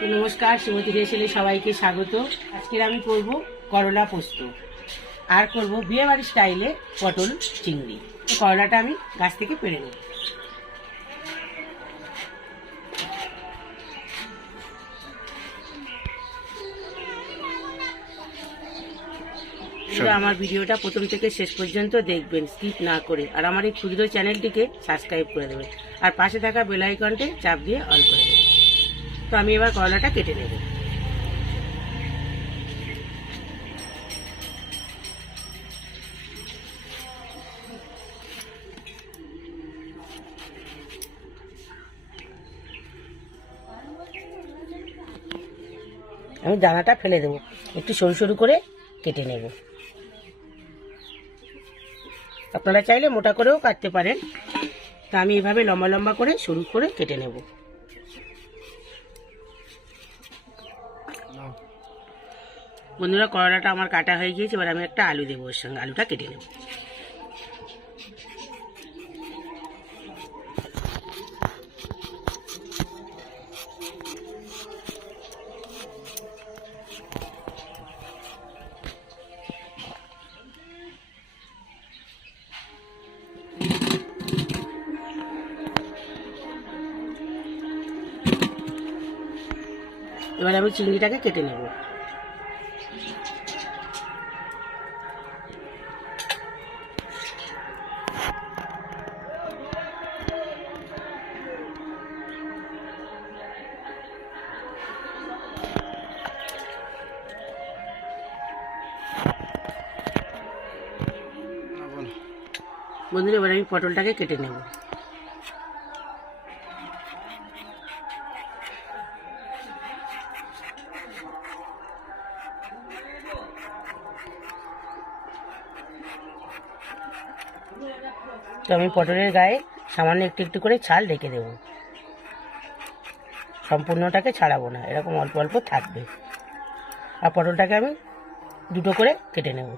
তো নমস্কার, শ্রীমতী রেসেলে সবাইকে স্বাগত। আজকের আমি করব করলা পোস্ত আর করব বিয়েবাড়ি স্টাইলে পটল চিংড়ি। তো করলাটা আমি গাছ থেকে পেড়ে নেব। আমার ভিডিওটা প্রথম থেকে শেষ পর্যন্ত দেখবেন, স্কিপ না করে, আর আমার এই ক্ষুদ্র চ্যানেলটিকে সাবস্ক্রাইব করে দেবেন আর পাশে থাকা বেল আইকনটি চাপ দিয়ে অন করে দেবেন। তো আমি এবার করলাটা কেটে নেব। আমি দানাটা ফেলে দেবো, একটু সরু সরু করে কেটে নেব। আপনারা চাইলে মোটা করেও কাটতে পারেন, তা আমি এভাবে লম্বা লম্বা করে সরু করে কেটে নেব। বন্ধুরা, করলাটা আমার কাটা হয়ে গিয়েছে, এবার আমি একটা আলু দেবো, ওর সঙ্গে আলুটা কেটে নেব। এবার আমি চিংড়িটাকে কেটে নেব। বন্ধুরা, এবার আমি পটলটাকে কেটে নেব। তো আমি পটলের গায়ে সামান্য একটু একটু করে ছাল রেখে দেব, সম্পূর্ণটাকে ছাড়াবো না, এরকম অল্প অল্প থাকবে। আর পটলটাকে আমি দুটো করে কেটে নেব।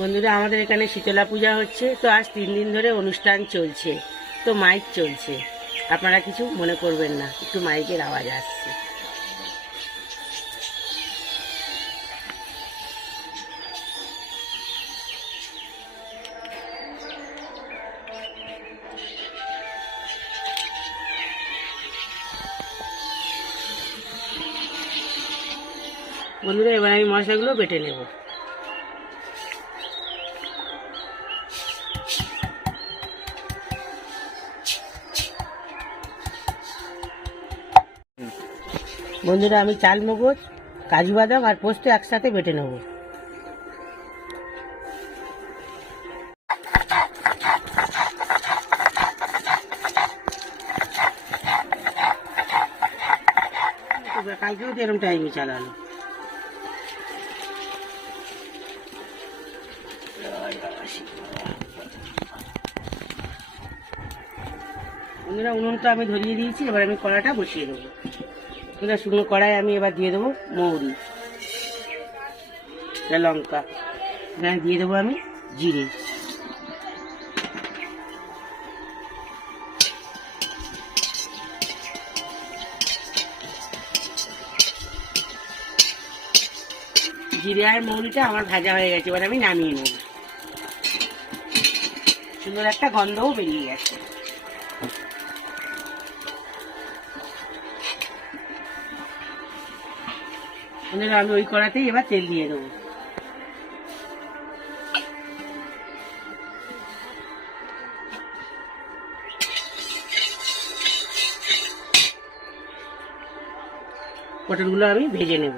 বন্ধুরা, আমাদের এখানে শীতলা পূজা হচ্ছে, তো আজ 3 দিন ধরে অনুষ্ঠান চলছে, তো মাইক চলছে। আপনারা কিছু মনে করবেন না, একটু মাইকের আওয়াজ আসছে। বন্ধুরা, এবার আমি মশলাগুলো বেটে নেব। বন্ধুরা, আমি চাল মগজ, কাজু বাদাম আর পোস্ত একসাথে বেটে নেব। কালকেও তো এরকম টাইমে চালালো। বন্ধুরা, উনুনটা আমি ধরিয়ে দিয়েছি, এবার আমি কড়াটা বসিয়ে দেবো। বন্ধুরা, শুকনো কড়াই আমি এবার দিয়ে দেবো মৌরি, লঙ্কা, এখানে দিয়ে দেবো আমি জিরে, জিরে আর মৌরিটা আমার ভাজা হয়ে গেছে, এবার আমি নামিয়ে নেব। সুন্দর একটা গন্ধও বেরিয়ে গেছে। আমি ওই কড়াতেই এবার তেল দিয়ে দেবো। পটলগুলো আমি ভেজে নেব।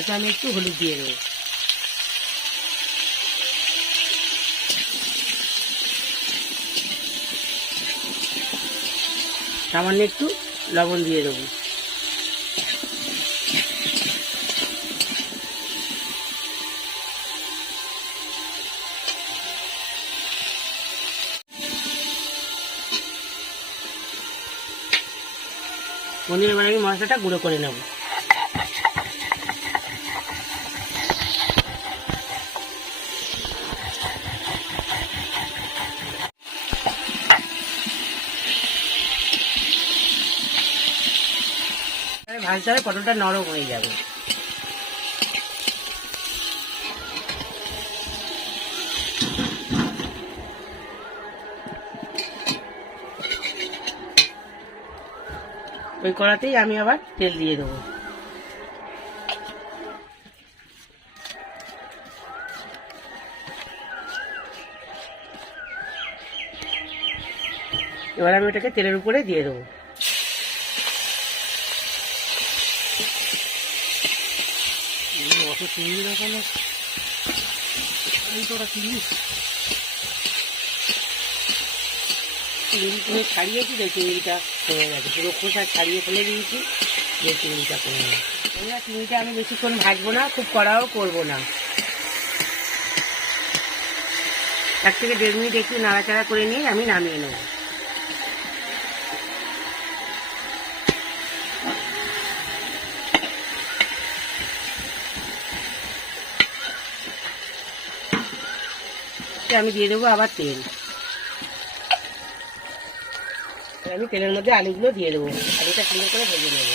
এটা আমি একটু হলুদ দিয়ে দেবো। সামান্য একটু লবণ দিয়ে দেবো। বন্ধুরা এবার আমি মশলাটা গুঁড়ো করে নেব। ভাজতে হবে, পটলটা নরম হয়ে যাবে। ওই কড়াতেই আমি আবার তেল দিয়ে দেবো। এবার আমি ওটাকে তেলের উপরে দিয়ে দেবো। চিংড়ি ছাড়িয়েছি, যে চিংড়িটা কমে গেছে, পুরো খোসা ছাড়িয়ে ফেলে দিয়েছি, যে চিংড়িটা কমে গেছে। চিংড়িটা আমি বেশিক্ষণ ভাজবো না, খুব কড়াও করবো না। 1 থেকে 1.5 মিনিট একটু নাড়াচাড়া করে নিয়ে আমি নামিয়ে নেব। আমি দিয়ে দেবো আবার তেল। আমি তেলের মধ্যে আলুগুলো দিয়ে দেবো, আলুটা সুন্দর করে ভেজে নেব।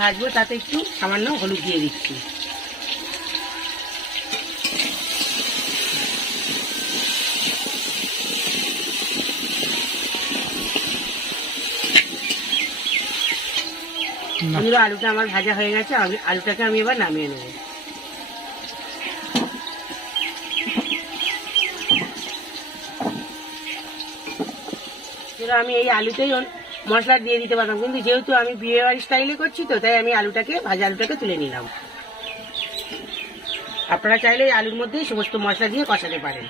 ভাজবো, তাতে একটু সামান্য হলুদ দিয়ে দিচ্ছি। আলুটা আমার ভাজা হয়ে গেছে, আলুটাকে আমি এবার নামিয়ে নেব। আমি এই আলুতেই মশলা দিয়ে দিতে পারতাম, কিন্তু যেহেতু আমি বিয়ে বাড়ির স্টাইলে করছি, তো তাই আমি ভাজা আলুটাকে তুলে নিলাম। আপনারা চাইলে এই আলুর মধ্যেই সমস্ত মশলা দিয়ে কষাতে পারেন।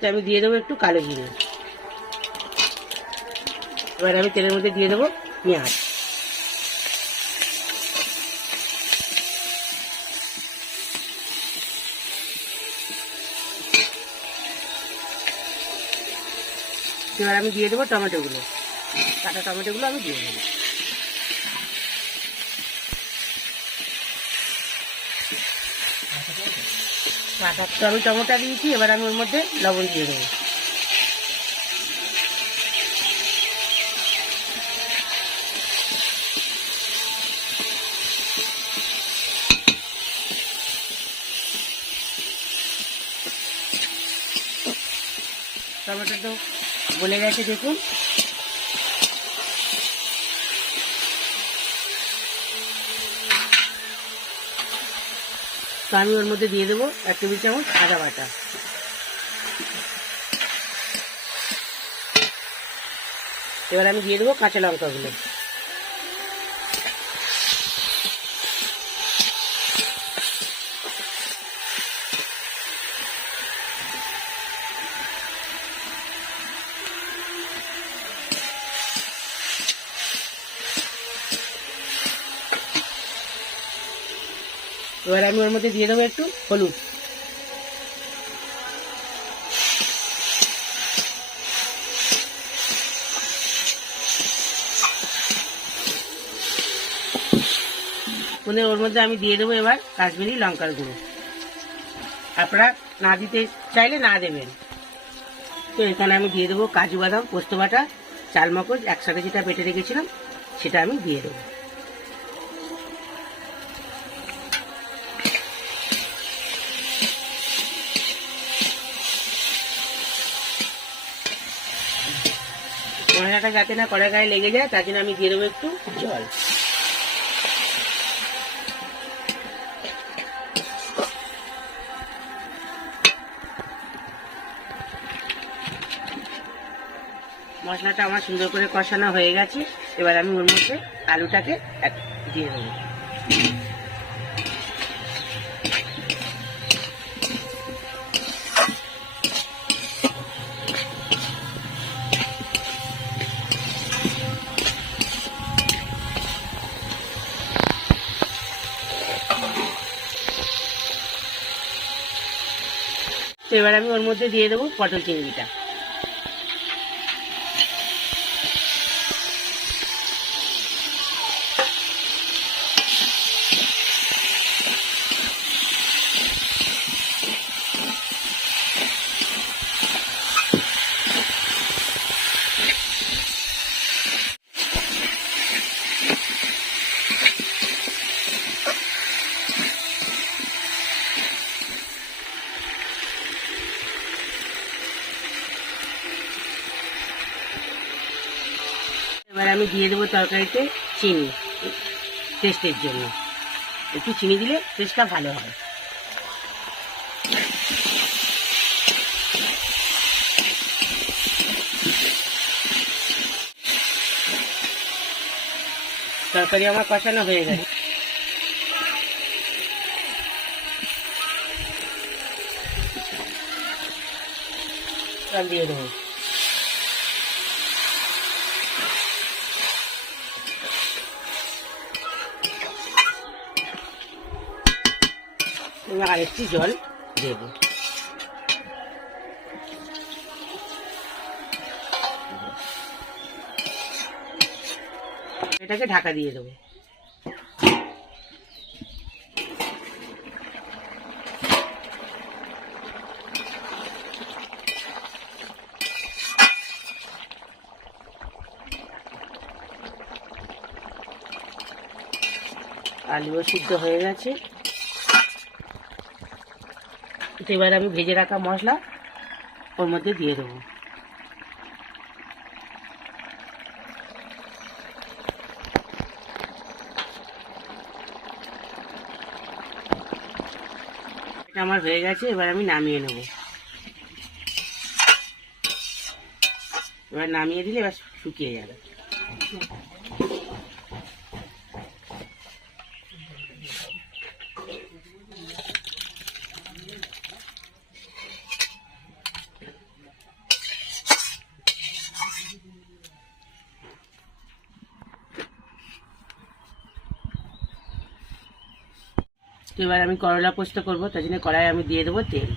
তো আমি দিয়ে দেবো একটু কালো জিরে। এবার আমি তেলের মধ্যে দিয়ে দেবো পেঁয়াজ। এবার আমি দিয়ে দেবো টমেটোগুলো, কাটা টমেটোগুলো আমি দিয়ে দেবো। তো আমি টমেটো দিয়েছি, এবার আমি ওর মধ্যে লবণ দিয়ে দেবো। টমেটো তো গলে গেছে, দেখুন। তো আমি ওর মধ্যে দিয়ে দেবো 1 টেবিল চামচ আদা বাটা। এবার আমি দিয়ে দেবো কাঁচা লঙ্কাগুলো। এবার আমি ওর মধ্যে দিয়ে দেবো একটু হলুদ। ওর মধ্যে আমি দিয়ে দেবো এবার কাশ্মীরি লঙ্কার গুঁড়ো। আপনারা না দিতে চাইলে না দেবেন। তো এখানে আমি দিয়ে দেবো কাজু বাদাম, পোস্ত বাটা, চালমগজ একসাথে যেটা বেটে রেখেছিলাম সেটা আমি দিয়ে দেবো। মশলাটা যাতে না কড়া গায়ে লেগে যায়, তার জন্য আমি দিয়ে দেবো একটু জল। মশলাটা আমার সুন্দর করে কষানো হয়ে গেছে। এবার আমি ওর মধ্যে আলুটাকে দিয়ে দেবো। তো এবার আমি ওর মধ্যে দিয়ে দেবো পটল চিংড়িটা। এবার আমি দিয়ে দেবো তরকারিতে চিনি, টেস্টের জন্য। একটু চিনি দিলে টেস্টটা ভালো হয়। তরকারি আমার কষানো হয়ে গেছে। জল দিয়ে দেবো। আর একটু জল দেবো। এটাকে ঢাকা দিয়ে দেবো। আলুও সিদ্ধ হয়ে গেছে। এবার আমি ভেজে রাখা মশলা ওর মধ্যে দিয়ে দেবো। এটা আমার হয়ে গেছে, এবার আমি নামিয়ে নেব। এবার নামিয়ে দিলে এবার শুকিয়ে যাবে। এবার আমি করলা পোস্ত করবো, তার জন্য কড়াই আমি দিয়ে দেবো তেল।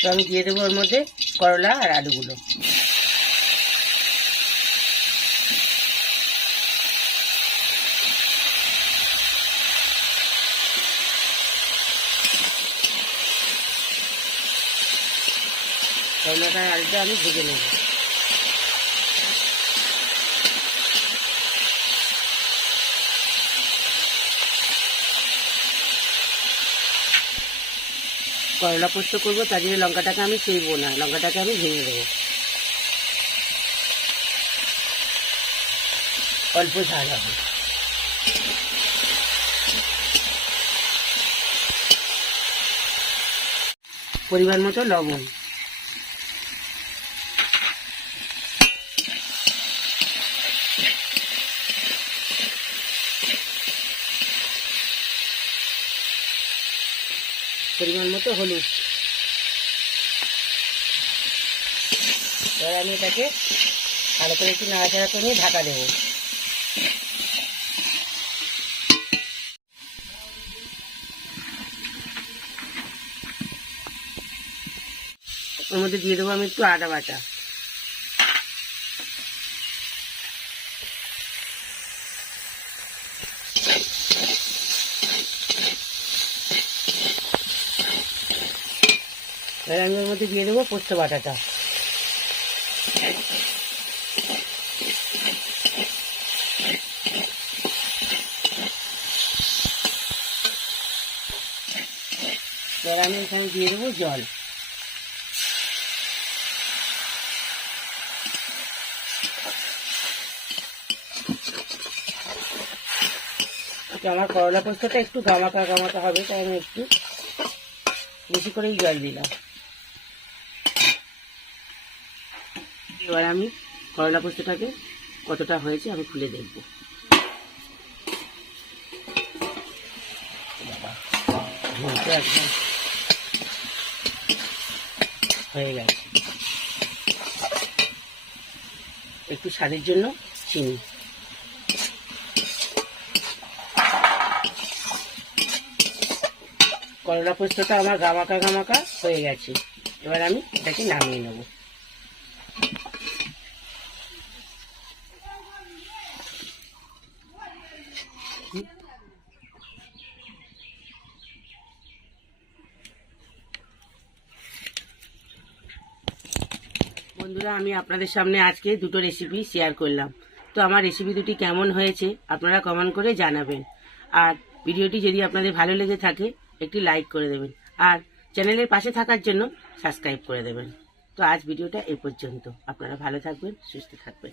তো আমি দিয়ে দেবো ওর মধ্যে করলা আর আলুগুলো। করলাটা আর আলুটা আমি ভেজে নেব। করলা পোস্ত করবো, তার জন্য লঙ্কাটাকে আমি ছিঁড়বো না, লঙ্কাটাকে আমি ভেঙে দেবো। অল্প ঝাল হবে। পরিমাণ মতো লবণ। পরিমাণ মতো হলুদ। এবার আমি এটাকে ভালো করে একটু নাড়াচাড়া করে নিয়ে ঢাকা দেবো। ওর মধ্যে দিয়ে দেবো আমি একটু আদা বাটা। এবার আমি ওর মধ্যে দিয়ে দেবো পোস্ত বাটাটা। এবার আমি এখানে দিয়ে দেবো জল। আমার করলা পোস্তটা একটু গামাকা গামাকা হবে, তাই আমি একটু বেশি করেই জল দিলাম। এবার আমি করলা পোস্তটাকে কতটা হয়েছে আমি খুলে দেখব। একদম হয়ে গেছে। একটু স্বাদের জন্য চিনি। করলা পোস্তটা আমার গামাকা গামাকা হয়ে গেছে। এবার আমি এটাকে নামিয়ে নেব। বন্ধুরা, আমি আপনাদের সামনে আজকে দুটো রেসিপি শেয়ার করলাম। তো আমার রেসিপি দুটি কেমন হয়েছে আপনারা কমেন্ট করে জানাবেন। আর ভিডিওটি যদি আপনাদের ভালো লেগে থাকে একটি লাইক করে দেবেন, আর চ্যানেলের পাশে থাকার জন্য সাবস্ক্রাইব করে দেবেন। তো আজ ভিডিওটা এই পর্যন্ত। আপনারা ভালো থাকবেন, সুস্থ থাকবেন।